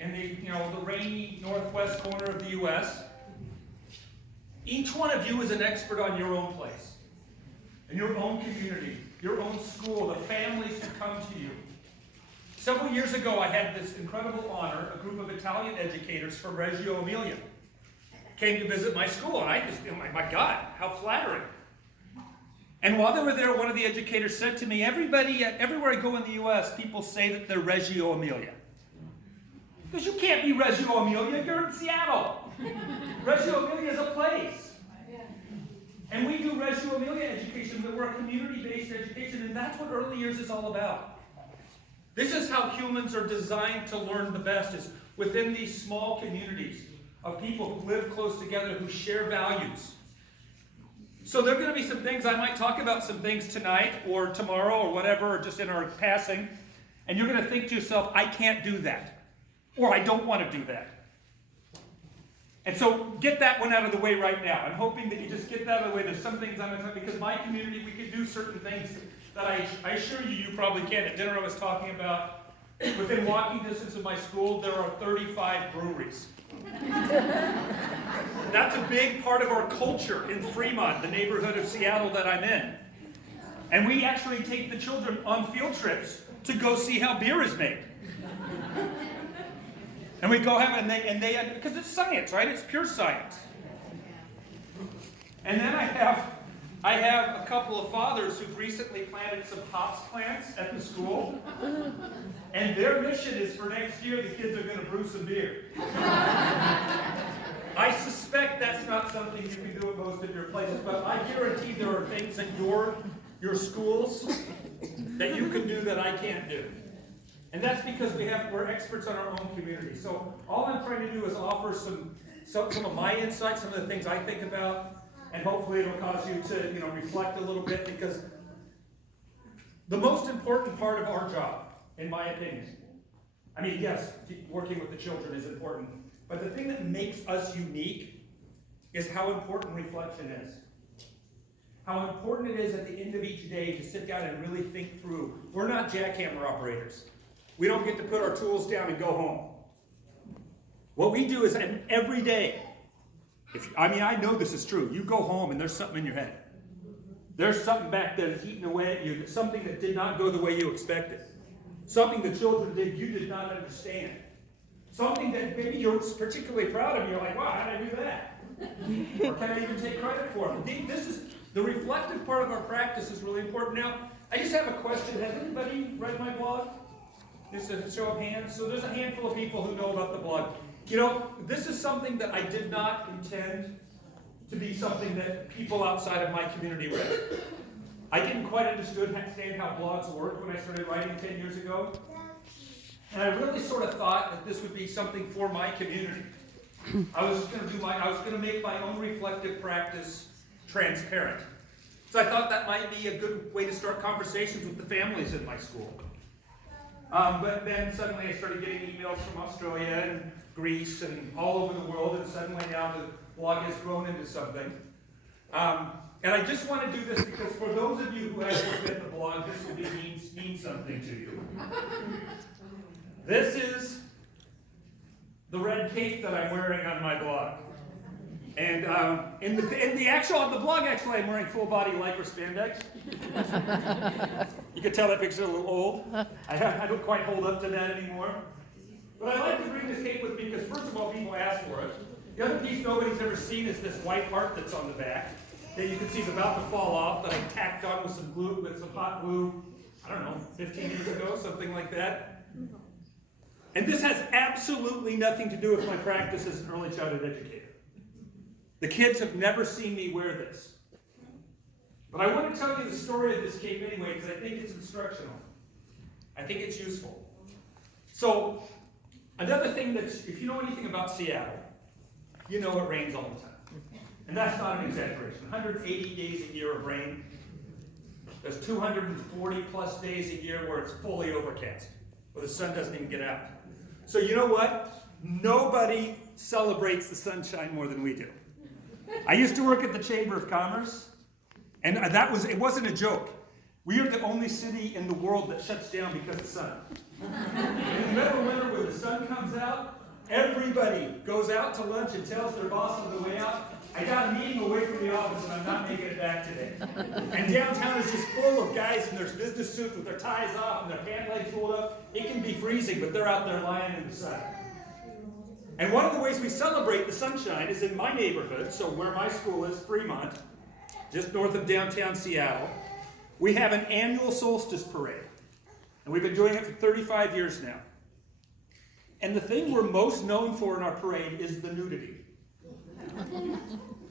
in the rainy northwest corner of the U.S. Each one of you is an expert on your own place, in your own community, your own school, the families who come to you. Several years ago, I had this incredible honor. A group of Italian educators from Reggio Emilia came to visit my school, and I just, my God, how flattering. And while they were there, one of the educators said to me, everywhere I go in the U.S., people say that they're Reggio Emilia. Because you can't be Reggio Emilia, you're in Seattle. Reggio Emilia is a place. And we do Reggio Emilia education, but we're a community-based education, and that's what early years is all about. This is how humans are designed to learn the best, is within these small communities of people who live close together, who share values. So there are going to be some things, I might talk about some things tonight or tomorrow or whatever, or just in our passing, and you're going to think to yourself, I can't do that, or I don't want to do that. And so get that one out of the way right now. I'm hoping that you just get that out of the way. There's some things I'm going to talk about, because my community, we could do certain things that I assure you probably can. At dinner I was talking about, within walking distance of my school, there are 35 breweries. That's a big part of our culture in Fremont, the neighborhood of Seattle that I'm in. And we actually take the children on field trips to go see how beer is made. And we go have, and they, because it's science, right? It's pure science. And then I have a couple of fathers who've recently planted some hops plants at the school. And their mission is for next year, the kids are going to brew some beer. I suspect that's not something you can do at most of your places, but I guarantee there are things at your schools that you can do that I can't do. And that's because we're experts on our own community. So all I'm trying to do is offer some of my insights, some of the things I think about, and hopefully it'll cause you to reflect a little bit, because the most important part of our job, in my opinion, I mean, yes, working with the children is important, but the thing that makes us unique is how important reflection is. How important it is at the end of each day to sit down and really think through. We're not jackhammer operators. We don't get to put our tools down and go home. What we do is every day, I know this is true. You go home and there's something in your head. There's something back there that's eating away at you, something that did not go the way you expected. Something the children did you did not understand. Something that maybe you're particularly proud of. You're like, wow, how did I do that? Or can I even take credit for it? This is the reflective part of our practice is really important. Now, I just have a question. Has anybody read my blog? Just a show of hands. So there's a handful of people who know about the blog. This is something that I did not intend to be something that people outside of my community read. I didn't quite understand how blogs work when I started writing 10 years ago. And I really sort of thought that this would be something for my community. I was going to make my own reflective practice transparent. So I thought that might be a good way to start conversations with the families in my school. But then suddenly I started getting emails from Australia and Greece and all over the world, and suddenly now the blog has grown into something. And I just want to do this because for those of you who haven't read the blog, this will mean something to you. This is the red cape that I'm wearing on my blog. And on the blog, actually, I'm wearing full body lycra spandex. You can tell that picture's a little old. I don't quite hold up to that anymore. But I like to bring this cape with me because, first of all, people ask for it. The other piece nobody's ever seen is this white heart that's on the back that you can see is about to fall off, that I tacked on with some glue, with some hot glue, 15 years ago, something like that. And this has absolutely nothing to do with my practice as an early childhood educator. The kids have never seen me wear this. But I want to tell you the story of this cape anyway, because I think it's instructional. I think it's useful. So, another thing if you know anything about Seattle, you know it rains all the time. And that's not an exaggeration. 180 days a year of rain. There's 240 plus days a year where it's fully overcast, where the sun doesn't even get out. So you know what? Nobody celebrates the sunshine more than we do. I used to work at the Chamber of Commerce, and it wasn't a joke. We are the only city in the world that shuts down because of sun. In the middle of winter, when the sun comes out, everybody goes out to lunch and tells their boss on the way out, I got a meeting away from the office and I'm not making it back today. And downtown is just full of guys in their business suits with their ties off and their pant legs rolled up. It can be freezing, but they're out there lying in the sun. And one of the ways we celebrate the sunshine is in my neighborhood, so where my school is, Fremont, just north of downtown Seattle. We have an annual solstice parade. And we've been doing it for 35 years now. And the thing we're most known for in our parade is the nudity.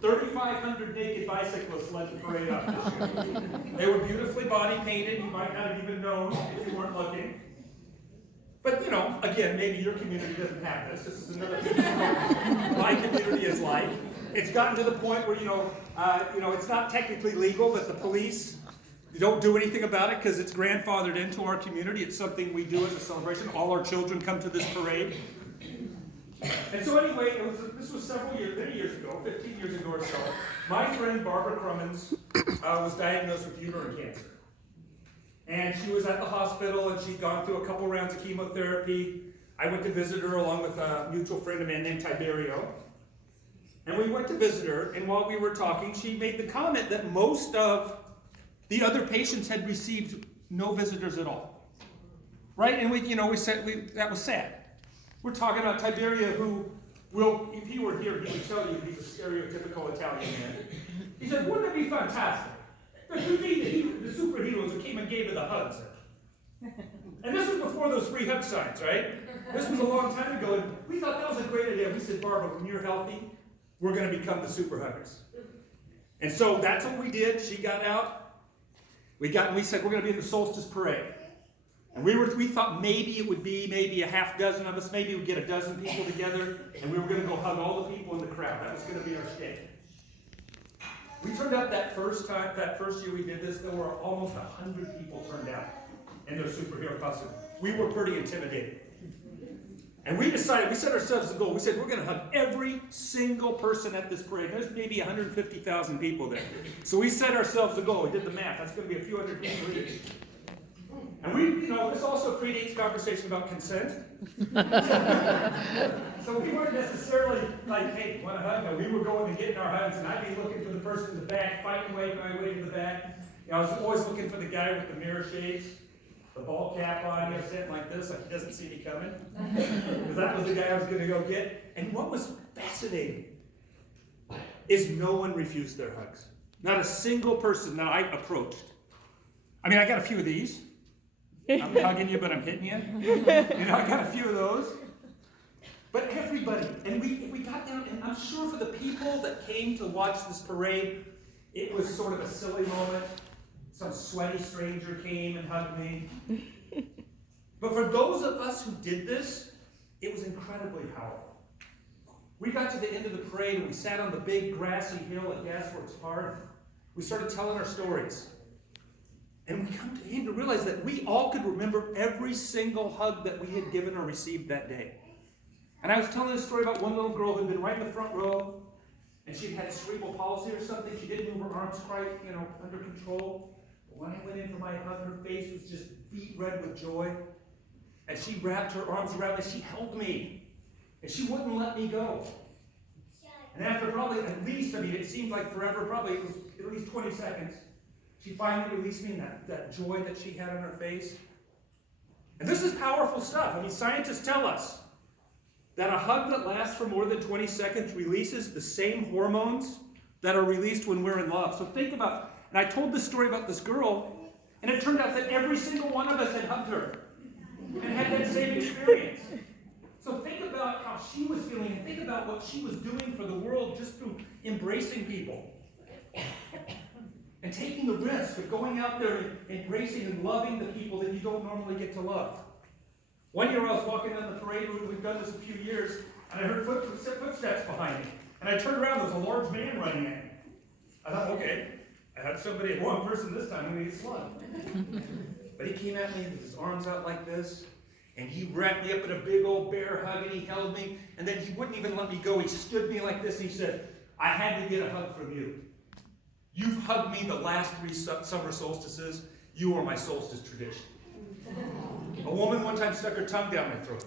3,500 naked bicyclists led the parade up this year. They were beautifully body painted. You might not have even known if you weren't looking. But, you know, again, maybe your community doesn't have this. This is another thing my community is like. It's gotten to the point where, it's not technically legal, but the police don't do anything about it because it's grandfathered into our community. It's something we do as a celebration. All our children come to this parade. And so anyway, this was many years ago, 15 years ago or so. My friend Barbara Crummins was diagnosed with uterine cancer. And she was at the hospital and she'd gone through a couple rounds of chemotherapy. I went to visit her along with a mutual friend, a man named Tiberio. And we went to visit her, and while we were talking, she made the comment that most of the other patients had received no visitors at all. Right? And we said that was sad. We're talking about Tiberio, who if he were here, he would tell you he's a stereotypical Italian man. He said, wouldn't it be fantastic if we made the superheroes who came and gave her the hugs? And this was before those free hug signs, right? This was a long time ago, and we thought that was a great idea. We said, Barbara, when you're healthy, we're going to become the super huggers. And so that's what we did. She got out. We said, we're going to be in the solstice parade. And we thought maybe it would be a half dozen of us, maybe we'd get a dozen people together, and we were going to go hug all the people in the crowd. That was going to be our stake. We turned out that first year we did this, there were almost 100 people turned out in their superhero costume. We were pretty intimidated. And we set ourselves a goal. We said, we're going to hug every single person at this parade. There's maybe 150,000 people there. So we set ourselves a goal. We did the math. That's going to be a few hundred people each. And this also creates conversation about consent. So we weren't necessarily like, hey, want to hug? No, we were going and getting our hugs, and I'd be looking for the person in the back, fighting my way to the back. I was always looking for the guy with the mirror shades, the ball cap on, sitting like this, like he doesn't see me coming. Because that was the guy I was going to go get. And what was fascinating is no one refused their hugs. Not a single person that I approached. I mean, I got a few of these. I'm hugging you, but I'm hitting you. I got a few of those. But everybody, and we got down, and I'm sure for the people that came to watch this parade, it was sort of a silly moment. Some sweaty stranger came and hugged me. But for those of us who did this, it was incredibly powerful. We got to the end of the parade, and we sat on the big grassy hill at Gasworks Park. We started telling our stories. And we came to realize that we all could remember every single hug that we had given or received that day. And I was telling a story about one little girl who had been right in the front row, and she'd had cerebral palsy or something. She didn't move her arms quite, under control. But when I went in for my hug, her face was just beet red with joy. And she wrapped her arms around me. She held me. And she wouldn't let me go. And after probably it seemed like forever, probably it was at least 20 seconds, she finally released me, and that joy that she had on her face. And this is powerful stuff. I mean, scientists tell us that a hug that lasts for more than 20 seconds releases the same hormones that are released when we're in love. So think about, and I told this story about this girl, and it turned out that every single one of us had hugged her and had that same experience. So think about how she was feeling, and think about what she was doing for the world just through embracing people. And taking the risk of going out there and embracing and loving the people that you don't normally get to love. One year I was walking down the parade route, we've done this a few years, and I heard footsteps behind me. And I turned around, there was a large man running at me. I thought, okay, I had one person this time, I'm going to get slung. But he came at me with his arms out like this, and he wrapped me up in a big old bear hug, and he held me, and then he wouldn't even let me go. He stood me like this, and he said, I had to get a hug from you. You've hugged me the last 3 summer solstices. You are my solstice tradition. A woman one time stuck her tongue down my throat.